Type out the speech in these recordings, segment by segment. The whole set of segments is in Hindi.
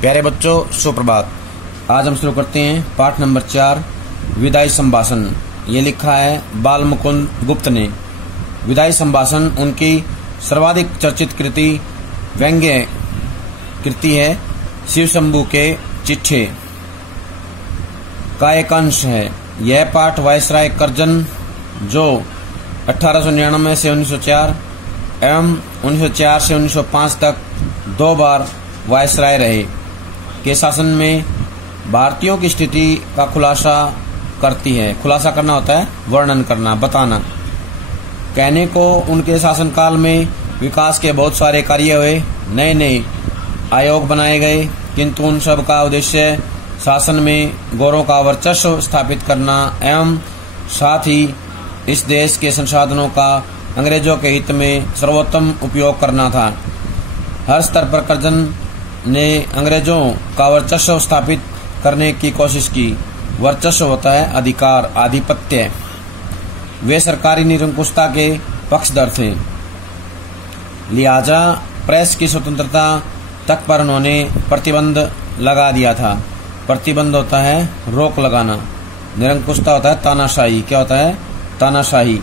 प्यारे बच्चों, सुप्रभात। आज हम शुरू करते हैं पाठ नंबर 4, विदाई संभाषण। ये लिखा है बाल मुकुंद गुप्त ने। विदाई संभाषण उनकी सर्वाधिक चर्चित कृति व्यंग्य कृति है। शिव शंभू के चिट्ठे का एक अंश है। यह पाठ वायसराय कर्जन, जो 1899 से 1904 एवं 1904 से 1905 तक 2 बार वायसराय रहे, के शासन में भारतीयों की स्थिति का खुलासा करती है। खुलासा करना होता है वर्णन करना, बताना। कहने को उनके शासनकाल में विकास के बहुत सारे कार्य हुए, नए नए आयोग बनाए गए, किंतु उन सब का उद्देश्य शासन में गौरों का वर्चस्व स्थापित करना एवं साथ ही इस देश के संसाधनों का अंग्रेजों के हित में सर्वोत्तम उपयोग करना था। हर स्तर पर कर्जन ने अंग्रेजों का वर्चस्व स्थापित करने की कोशिश की। वर्चस्व होता है अधिकार, आधिपत्य। वे सरकारी निरंकुशता के पक्षधर थे, लिहाजा प्रेस की स्वतंत्रता तक पर उन्होंने प्रतिबंध लगा दिया था। प्रतिबंध होता है रोक लगाना, निरंकुशता होता है तानाशाही। क्या होता है? तानाशाही।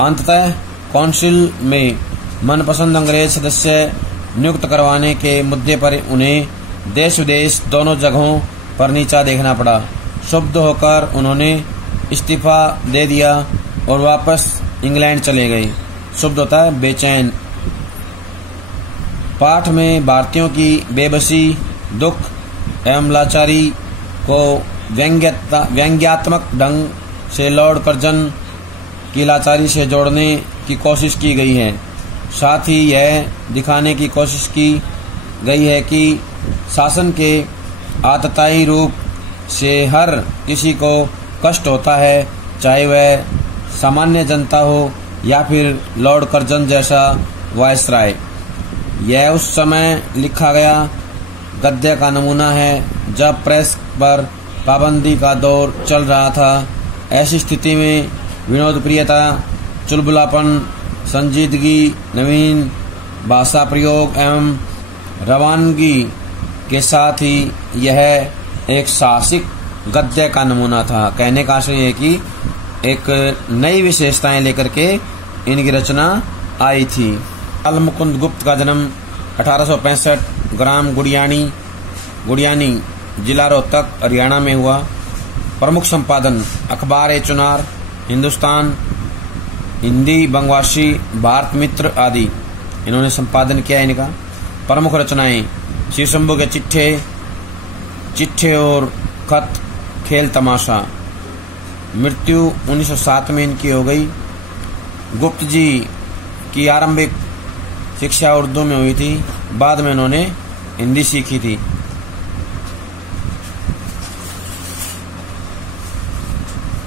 अंततः काउंसिल में मनपसंद अंग्रेज सदस्य नियुक्त करवाने के मुद्दे पर उन्हें देश विदेश दोनों जगहों पर नीचा देखना पड़ा। शुद्ध होकर उन्होंने इस्तीफा दे दिया और वापस इंग्लैंड चले गए। शुद्ध होता है बेचैन। पाठ में भारतीयों की बेबसी, दुख एवं लाचारी को व्यंग्यात्मक ढंग से लॉर्ड कर्जन की लाचारी से जोड़ने की कोशिश की गई है। साथ ही यह दिखाने की कोशिश की गई है कि शासन के आतताई रूप से हर किसी को कष्ट होता है, चाहे वह सामान्य जनता हो या फिर लॉर्ड कर्जन जैसा वायसराय। यह उस समय लिखा गया गद्य का नमूना है जब प्रेस पर पाबंदी का दौर चल रहा था। ऐसी स्थिति में विनोद प्रियता, चुलबुलापन, संजीदगी, नवीन भाषा प्रयोग एवं रवानगी के साथ ही यह एक साहसिक गद्य का नमूना था। कहने का आशय है कि एक नई विशेषताएं लेकर के इनकी रचना आई थी। बाल मुकुंद गुप्त का जन्म 1865 ग्राम गुड़ियानी जिला रोहतक हरियाणा में हुआ। प्रमुख संपादन अखबार-ए-चुनार, हिंदुस्तान, हिंदी, बंगवासी, भारत मित्र आदि इन्होंने संपादन किया इनका। प्रमुख रचनाएं शिव शंभू के चिट्ठे और खत, खेल तमाशा। मृत्यु 1907 में इनकी हो गई। गुप्त जी की आरंभिक शिक्षा उर्दू में हुई थी, बाद में उन्होंने हिंदी सीखी थी।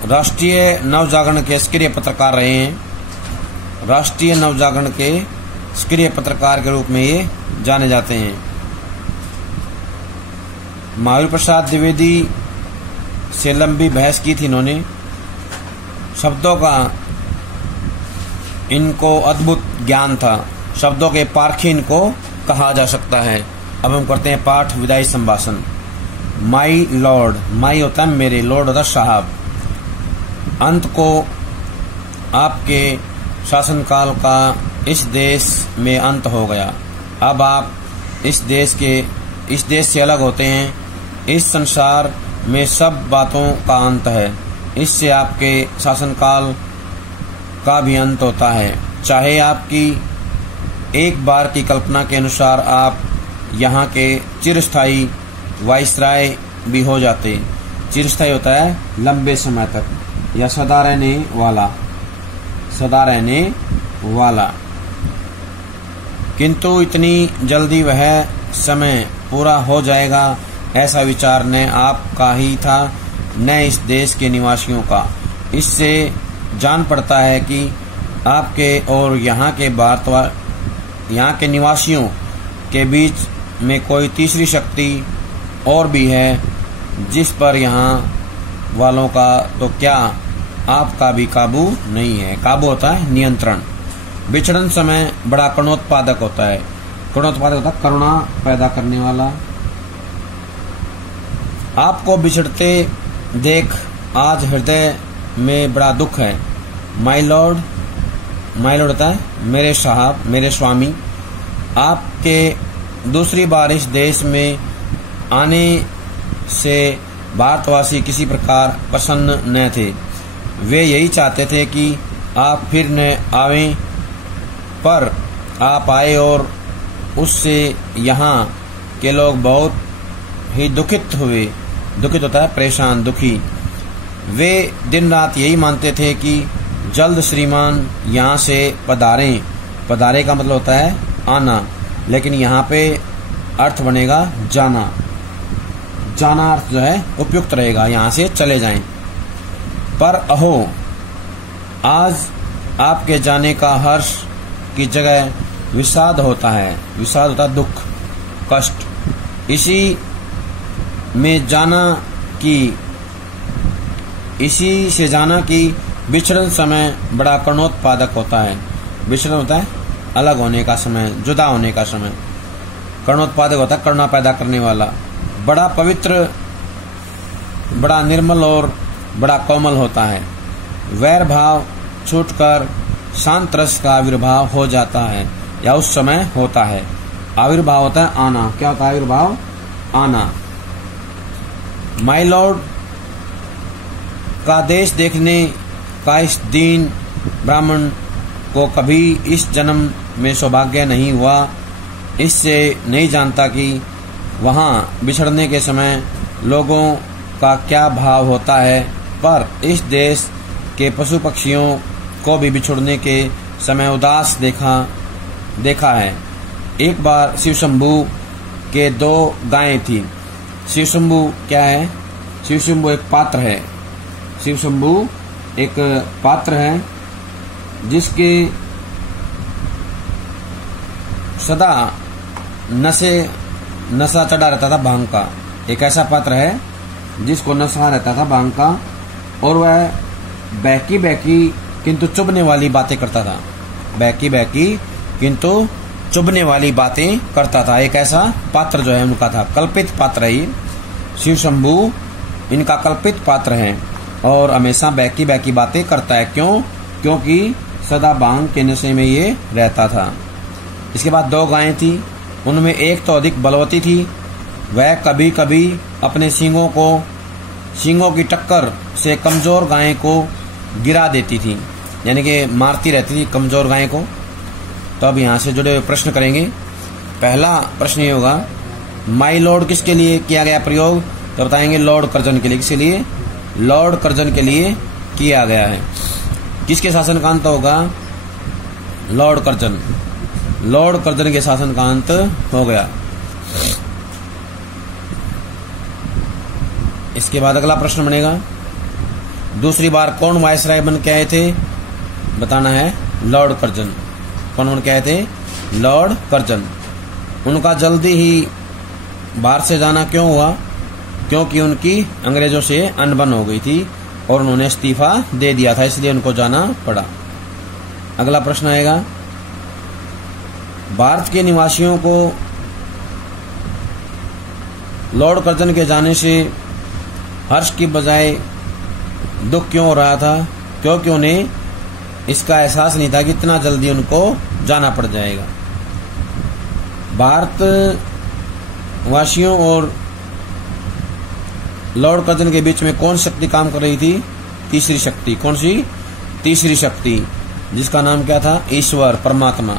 राष्ट्रीय नवजागरण के सक्रिय पत्रकार रहे हैं। राष्ट्रीय नवजागरण के सक्रिय पत्रकार के रूप में ये जाने जाते हैं। महावीर प्रसाद द्विवेदी से लंबी बहस की थी इन्होंने। शब्दों का इनको अद्भुत ज्ञान था। शब्दों के पारखी इनको कहा जा सकता है। अब हम करते हैं पाठ विदाई संभाषण। माई लॉर्ड, माई होता है मेरे, लॉर्ड होता है साहब। अंत को आपके शासनकाल का इस देश में अंत हो गया। अब आप इस देश से अलग होते हैं। इस संसार में सब बातों का अंत है। इससे आपके शासनकाल का भी अंत होता है। चाहे आपकी एक बार की कल्पना के अनुसार आप यहाँ के चिरस्थायी वायसराय भी हो जाते। चिरस्थायी होता है लंबे समय तक या सदा रहने वाला। किंतु इतनी जल्दी वह समय पूरा हो जाएगा ऐसा विचार न आपका ही था न इस देश के निवासियों का। इससे जान पड़ता है कि आपके और यहाँ के निवासियों के बीच में कोई तीसरी शक्ति और भी है, जिस पर यहाँ वालों का तो क्या आपका भी काबू नहीं है। काबू होता है नियंत्रण। विचरण समय बड़ा करुणोत्पादक होता है। करुणोत्पादक होता है करुणा पैदा करने वाला, आपको बिछड़ते देख आज हृदय में बड़ा दुख है। माई लॉर्ड होता है मेरे साहब, मेरे स्वामी, आपके दूसरी बार इस देश में आने से भारतवासी किसी प्रकार प्रसन्न न थे। वे यही चाहते थे कि आप फिर न आवें, पर आप आए और उससे यहाँ के लोग बहुत ही दुखित हुए। दुखित होता है परेशान, दुखी। वे दिन रात यही मानते थे कि जल्द श्रीमान यहाँ से पधारें। पधारे का मतलब होता है आना, लेकिन यहाँ पे अर्थ बनेगा जाना। जाना अर्थ जो है उपयुक्त रहेगा, यहाँ से चले जाएं। पर अहो, आज आपके जाने का हर्ष की जगह विषाद होता है। विषाद होता है दुख, कष्ट। इसी से जाना कि विचरण समय बड़ा कर्णोत्पादक होता है। विचरण होता है अलग होने का समय, जुदा होने का समय। कर्णोत्पादक होता है करुणा पैदा करने वाला। बड़ा पवित्र, बड़ा निर्मल और बड़ा कोमल होता है। वैर भाव छूटकर शांत रस का आविर्भाव हो जाता है, या उस समय होता है। आविर्भाव होता है आना। क्या होता है आविर्भाव? आना। माय लॉर्ड का देश देखने का इस दीन ब्राह्मण को कभी इस जन्म में सौभाग्य नहीं हुआ। इससे नहीं जानता कि वहाँ बिछड़ने के समय लोगों का क्या भाव होता है, पर इस देश के पशु पक्षियों को भी बिछड़ने के समय उदास देखा है। एक बार शिवशंभु के 2 गायें थी। शिवशंभु क्या है? शिवशंभु एक पात्र है। शिवशंभु एक पात्र है जिसके सदा नशा चढ़ा रहता था भांग का। एक ऐसा पात्र है जिसको नशा रहता था भांग का, और वह बहकी किंतु चुभने वाली बातें करता था। बहकी किंतु चुभने वाली बातें करता था। एक ऐसा पात्र जो है उनका था, कल्पित पात्र है। शिवशंभु इनका कल्पित पात्र है और हमेशा बहकी बातें करता है। क्यों? क्योंकि सदा भांग के नशे में ये रहता था। इसके बाद 2 गायें थी। उनमें एक तो अधिक बलवती थी। वह कभी कभी अपने सींगों की टक्कर से कमजोर गाय को गिरा देती थी, यानी कि मारती रहती थी कमजोर गाय को। तो अब यहाँ से जुड़े हुए प्रश्न करेंगे। पहला प्रश्न ये होगा, माई लॉर्ड किसके लिए किया गया प्रयोग? तो बताएंगे लॉर्ड कर्जन के लिए। किसके लिए? लॉर्ड कर्जन के लिए किया गया है। किसके शासन का अंत होगा? Lord Curzon. लॉर्ड कर्जन के शासन का अंत हो गया। इसके बाद अगला प्रश्न बनेगा, दूसरी बार कौन वायसराय बन के आए थे? बताना है लॉर्ड कर्जन। कौन बन के आए थे? Lord Curzon. उनका जल्दी ही बाहर से जाना क्यों हुआ? क्योंकि उनकी अंग्रेजों से अनबन हो गई थी और उन्होंने इस्तीफा दे दिया था, इसलिए उनको जाना पड़ा। अगला प्रश्न आएगा, भारत के निवासियों को लॉर्ड कर्जन के जाने से हर्ष की बजाय दुख क्यों हो रहा था? क्योंकि उन्हें इसका एहसास नहीं था कि इतना जल्दी उनको जाना पड़ जाएगा। भारत वासियों और लॉर्ड कर्जन के बीच में कौन शक्ति काम कर रही थी? तीसरी शक्ति। कौन सी? तीसरी शक्ति, जिसका नाम क्या था? ईश्वर, परमात्मा।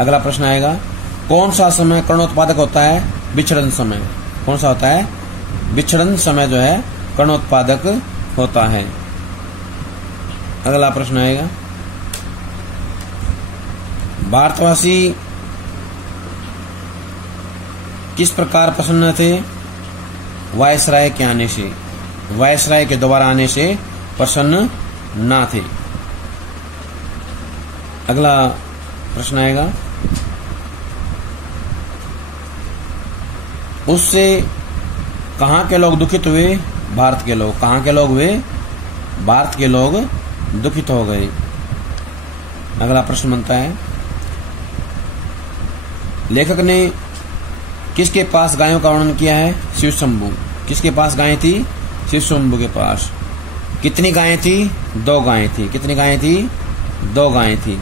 अगला प्रश्न आएगा, कौन सा समय कर्णोत्पादक होता है? विचरण समय। कौन सा होता है? विचरण समय जो है कर्णोत्पादक होता है। अगला प्रश्न आएगा, भारतवासी किस प्रकार प्रसन्न थे? वायसराय के आने से। वायसराय के दोबारा आने से प्रसन्न ना थे। अगला प्रश्न आएगा, उससे कहाँ के लोग दुखित हुए? भारत के लोग। कहाँ के लोग हुए? भारत के लोग दुखित हो गए। अगला प्रश्न बनता है, लेखक ने किसके पास गायों का वर्णन किया है? शिवशंभु। किसके पास गायें थी? शिशुम्भ के पास। कितनी गायें थी? 2 गायें थी। कितनी गायें थी? 2 गायें थी।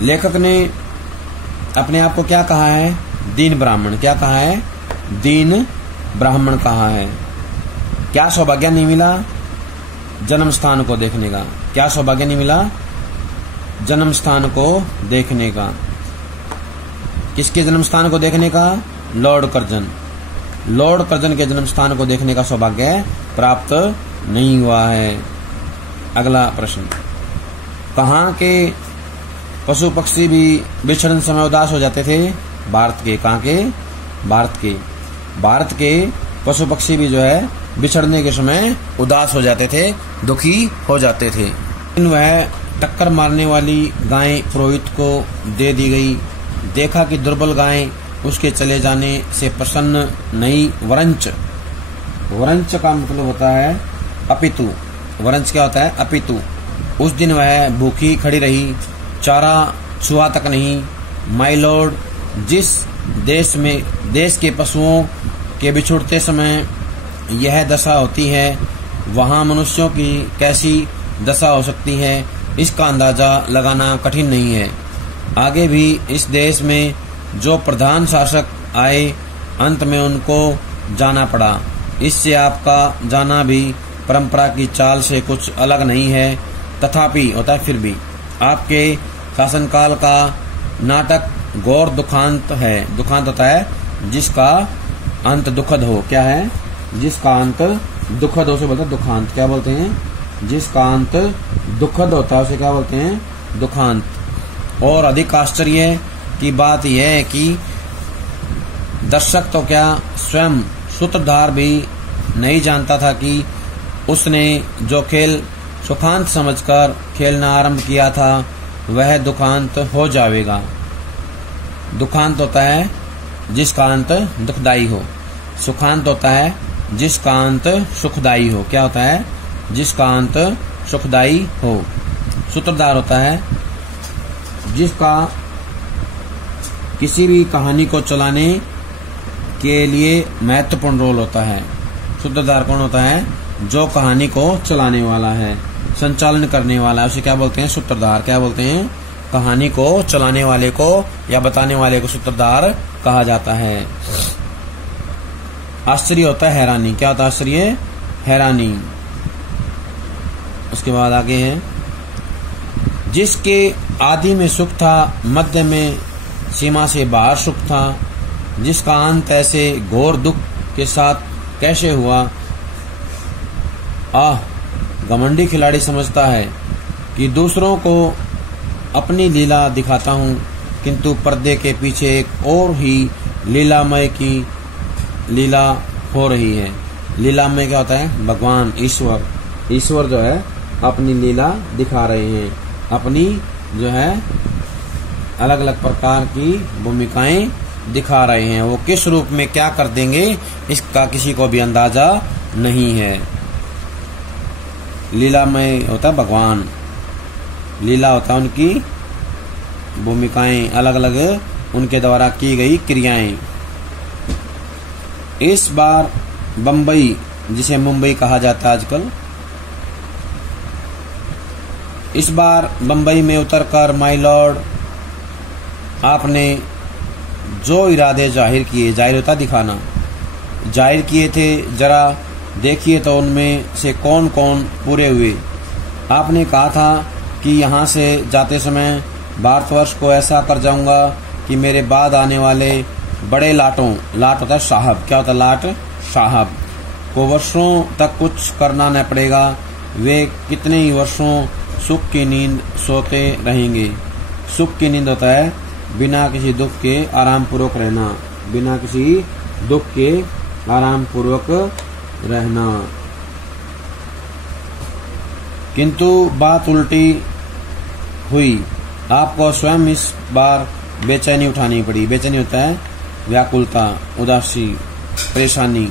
लेखक ने अपने आप को क्या कहा है? दीन ब्राह्मण। क्या कहा है? दीन ब्राह्मण कहा है। क्या सौभाग्य नहीं मिला? जन्म स्थान को देखने का। क्या सौभाग्य नहीं मिला? जन्म स्थान को देखने का। किसके जन्म स्थान को देखने का? Lord Curzon. लॉर्ड कर्जन के जन्म स्थान को देखने का सौभाग्य प्राप्त नहीं हुआ है। अगला प्रश्न, कहाँ के पशु पक्षी भी विचरण समय उदास हो जाते थे? भारत के। कहाँ के? भारत के। भारत के पशु पक्षी भी जो है बिछड़ने के समय उदास हो जाते थे, दुखी हो जाते थे। वह टक्कर मारने वाली गाय पुरोहित को दे दी गई। देखा कि दुर्बल गाय उसके चले जाने से प्रसन्न नहीं। वरंच, वरंच का मतलब होता है अपितु। वरंच क्या होता है? अपितु। उस दिन वह भूखी खड़ी रही, चारा छुआ तक नहीं। माय लॉर्ड, जिस देश के पशुओं के बिछुड़ते समय यह दशा होती है, वहाँ मनुष्यों की कैसी दशा हो सकती है, इसका अंदाजा लगाना कठिन नहीं है। आगे भी इस देश में जो प्रधान शासक आए, अंत में उनको जाना पड़ा। इससे आपका जाना भी परंपरा की चाल से कुछ अलग नहीं है। तथापि होता है फिर भी, आपके शासनकाल का नाटक गौर दुखांत है। दुखांत होता है जिसका अंत दुखद हो। क्या है? जिसका अंत दुखद हो से बोलते हैं दुखांत। क्या बोलते हैं? जिसका अंत दुखद होता है उसे क्या बोलते हैं? दुखांत। और अधिक आश्चर्य की बात यह है कि दर्शक तो क्या, स्वयं सूत्रधार भी नहीं जानता था कि उसने जो खेल सुखांत समझकर खेलना आरंभ किया था वह दुखांत हो जाएगा। दुखांत होता है जिसका अंत दुखदाई हो। सुखांत होता है जिसका अंत सुखदाई हो। क्या होता है? जिसका अंत सुखदाई हो। सूत्रधार होता है जिसका किसी भी कहानी को चलाने के लिए महत्वपूर्ण रोल होता है। सूत्रधार कौन होता है? जो कहानी को चलाने वाला है, संचालन करने वाला है, उसे क्या बोलते हैं? सूत्रधार। क्या बोलते हैं? कहानी को चलाने वाले को या बताने वाले को सूत्रधार कहा जाता है। आश्चर्य होता है हैरानी। क्या होता है आश्चर्य? हैरानी। उसके बाद आगे है, जिसके आदि में सुख था, मध्य में सीमा से बाहर सुख था, जिसका अंत ऐसे घोर दुख के साथ कैसे हुआ। घमंडी खिलाड़ी समझता है कि दूसरों को अपनी लीला दिखाता हूँ, किंतु पर्दे के पीछे एक और ही लीलामय की लीला हो रही है। लीलामय क्या होता है? भगवान, ईश्वर। ईश्वर जो है अपनी लीला दिखा रहे हैं, अपनी जो है अलग अलग प्रकार की भूमिकाएं दिखा रहे हैं। वो किस रूप में क्या कर देंगे इसका किसी को भी अंदाजा नहीं है। लीलामय होता है भगवान, लीला होता है उनकी भूमिकाएं, अलग अलग उनके द्वारा की गई क्रियाएं। इस बार बम्बई, जिसे मुंबई कहा जाता है आजकल, इस बार बम्बई में उतरकर माय लॉर्ड आपने जो इरादे जाहिर किए, जाहिर होता दिखाना, जाहिर किए थे, जरा देखिए तो उनमें से कौन कौन पूरे हुए। आपने कहा था कि यहाँ से जाते समय भारतवर्ष को ऐसा कर जाऊंगा कि मेरे बाद आने वाले बड़े लाटों, लाट होता है साहब, क्या होता है लाट? साहब को वर्षों तक कुछ करना न पड़ेगा। वे कितने ही वर्षों सुख की नींद सोते रहेंगे। सुख की नींद होता है बिना किसी दुख के आराम पूर्वक रहना, बिना किसी दुख के आराम पूर्वक रहना। किंतु बात उल्टी हुई, आपको स्वयं इस बार बेचैनी उठानी पड़ी। बेचैनी होता है व्याकुलता, उदासी, परेशानी।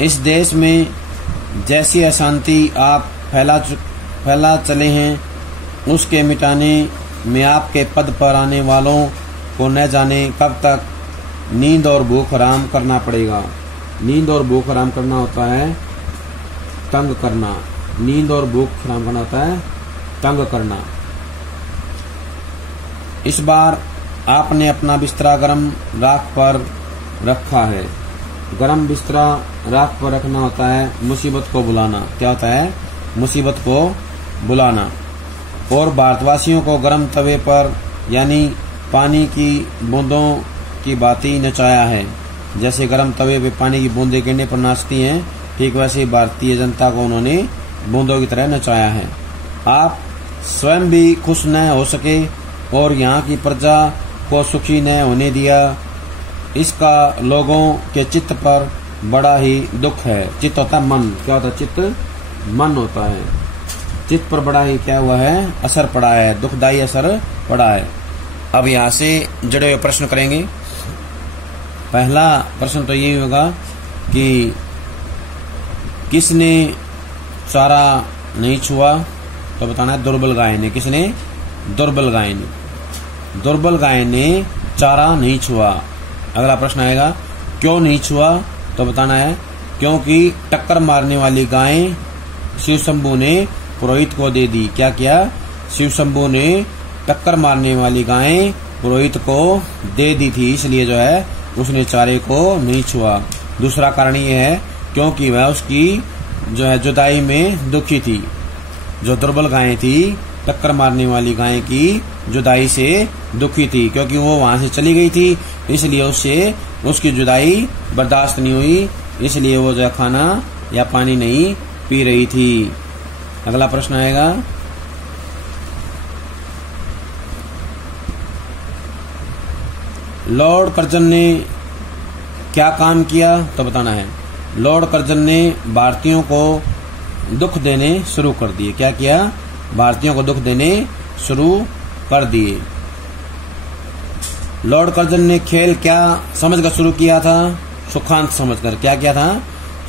इस देश में जैसी अशांति आप फैला चले हैं, उसके मिटाने में आपके पद पर आने वालों को न जाने कब तक नींद और भूख हराम करना पड़ेगा। नींद और भूख हराम करना होता है तंग करना। नींद और भूख हराम करना होता है तंग करना। इस बार आपने अपना बिस्तरा गर्म राख पर रखा है। गर्म बिस्तरा राख पर रखना होता है मुसीबत को बुलाना। क्या होता है? मुसीबत को बुलाना। और भारतवासियों को गर्म तवे पर यानी पानी की बूंदों की बाती नचाया है। जैसे गर्म तवे पे पानी की बूंदें गिरने पर नाचती हैं, ठीक वैसे ही भारतीय जनता को उन्होंने बूंदों की तरह नचाया है। आप स्वयं भी खुश न हो सके और यहाँ की प्रजा को सुखी न होने दिया, इसका लोगों के चित्त पर बड़ा ही दुख है। चित्त होता है मन। क्या होता है? चित्त मन होता है। चित्त पर बड़ा ही क्या हुआ है? असर पड़ा है, दुखदायी असर पड़ा है। अब यहाँ से जुड़े हुए प्रश्न करेंगे। पहला प्रश्न तो यही होगा कि किसने चारा नहीं छुआ? तो बताना है दुर्बल गाय ने। किसने? दुर्बल गाय ने। दुर्बल गाय ने चारा नहीं छुआ। अगला प्रश्न आएगा क्यों नहीं छुआ? तो बताना है क्योंकि टक्कर मारने वाली गाय शिव शंभू ने पुरोहित को दे दी। क्या किया? शिव शंभू ने टक्कर मारने वाली गाय पुरोहित को दे दी थी, इसलिए जो है उसने चारे को नहीं छुआ। दूसरा कारण ये है क्योंकि वह उसकी जो है जुदाई में दुखी थी। जो दुर्बल गाय थी टक्कर मारने वाली गाय की जुदाई से दुखी थी, क्योंकि वो वहां से चली गई थी, इसलिए उससे उसकी जुदाई बर्दाश्त नहीं हुई, इसलिए वो जो खाना या पानी नहीं पी रही थी। अगला प्रश्न आएगा लॉर्ड कर्जन ने क्या काम किया? तो बताना है लॉर्ड कर्जन ने भारतीयों को दुख देने शुरू कर दिए। क्या किया? भारतीयों को दुख देने शुरू कर दिए। लॉर्ड कर्जन ने खेल क्या समझकर शुरू किया था? सुखांत समझकर। क्या किया था?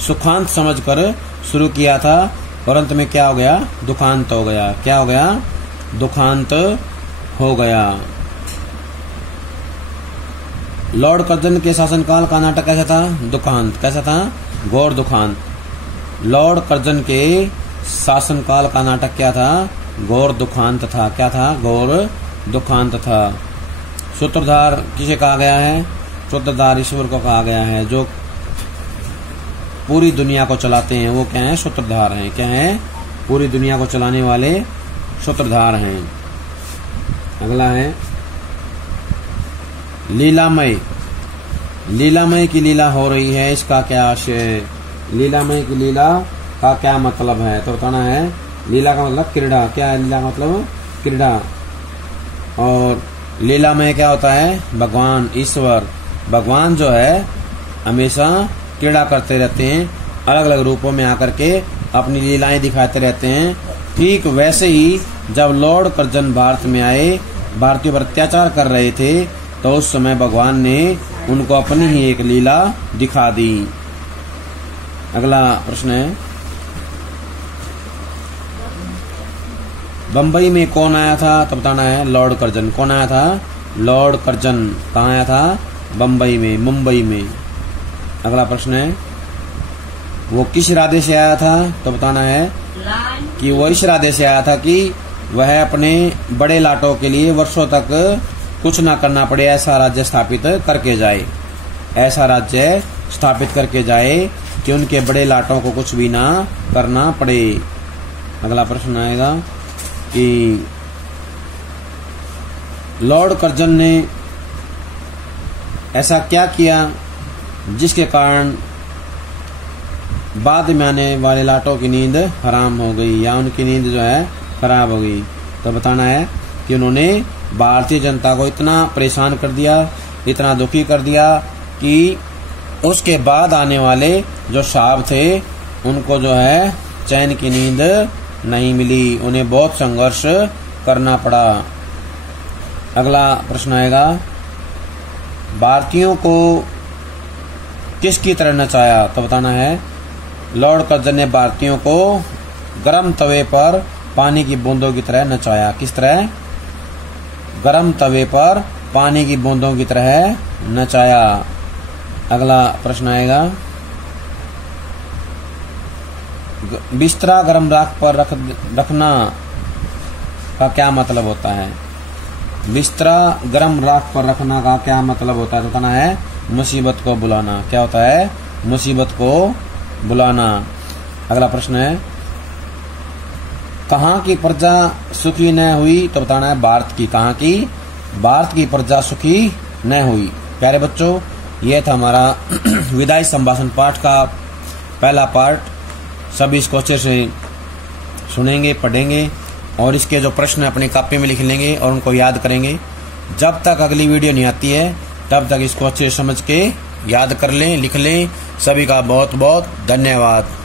सुखांत समझकर शुरू किया था, और अंत में क्या हो गया? दुखांत हो गया। क्या हो गया? दुखांत हो गया। लॉर्ड कर्जन के शासनकाल का नाटक कैसा था? दुखांत। कैसा था? घोर दुखांत। लॉर्ड कर्जन के शासनकाल का नाटक क्या था? घोर दुखांत था। क्या था? घोर दुखांत था। सूत्रधार किसे कहा गया है? सूत्रधार ईश्वर को कहा गया है। जो पूरी दुनिया को चलाते हैं वो क्या है? सूत्रधार हैं। क्या है? पूरी दुनिया को चलाने वाले सूत्रधार हैं। अगला है लीलामय। लीलामय की लीला हो रही है, इसका क्या आशय? लीलामय की लीला का क्या मतलब है? तो बताना है लीला का मतलब क्रीड़ा। क्या है लीला का मतलब? क्रीड़ा। और लीलामय क्या होता है? भगवान, ईश्वर। भगवान जो है हमेशा क्रीड़ा करते रहते हैं, अलग अलग रूपों में आकर के अपनी लीलाएं दिखाते रहते हैं। ठीक वैसे ही जब लॉर्ड कर्जन भारत में आए, भारतीयों पर अत्याचार कर रहे थे, तो उस समय भगवान ने उनको अपनी ही एक लीला दिखा दी। अगला प्रश्न है बंबई में कौन आया था? तो बताना है लॉर्ड कर्जन। कौन आया था? Lord Curzon. कहाँ आया था? बंबई में, मुंबई में। अगला प्रश्न है वो किस इरादे से आया था? तो बताना है कि वो इस इरादे से आया था कि वह अपने बड़े लाटों के लिए वर्षों तक कुछ ना करना पड़े, ऐसा राज्य स्थापित करके जाए। ऐसा राज्य स्थापित करके जाए कि उनके बड़े लाटों को कुछ भी ना करना पड़े। अगला प्रश्न आएगा कि लॉर्ड कर्जन ने ऐसा क्या किया जिसके कारण बाद में आने वाले लाटों की नींद हराम हो गई, या उनकी नींद जो है खराब हो गई? तो बताना है कि उन्होंने भारतीय जनता को इतना परेशान कर दिया, इतना दुखी कर दिया कि उसके बाद आने वाले जो शाह थे उनको जो है चैन की नींद नहीं मिली, उन्हें बहुत संघर्ष करना पड़ा। अगला प्रश्न आएगा भारतीयों को किसकी तरह नचाया? तो बताना है लॉर्ड कर्जन ने भारतीयों को गरम तवे पर पानी की बूंदों की तरह नचाया। किस तरह? गरम तवे पर पानी की बूंदों की तरह नचाया। अगला प्रश्न आएगा, बिस्तरा गर्म राख पर रखना का क्या मतलब होता है? बिस्तरा गर्म राख पर रखना का क्या मतलब होता है? तो कहना है मुसीबत को बुलाना। क्या होता है? मुसीबत को बुलाना। अगला प्रश्न है, कहाँ की प्रजा सुखी न हुई? तो बताना है भारत की। कहाँ की? भारत की प्रजा सुखी न हुई। प्यारे बच्चों, यह था हमारा विदाई संभाषण पाठ का पहला पार्ट। सभी इसको अच्छे से सुनेंगे, पढ़ेंगे और इसके जो प्रश्न अपनी कॉपी में लिख लेंगे और उनको याद करेंगे। जब तक अगली वीडियो नहीं आती है तब तक इसको अच्छे से समझ के याद कर लें, लिख लें। सभी का बहुत बहुत धन्यवाद।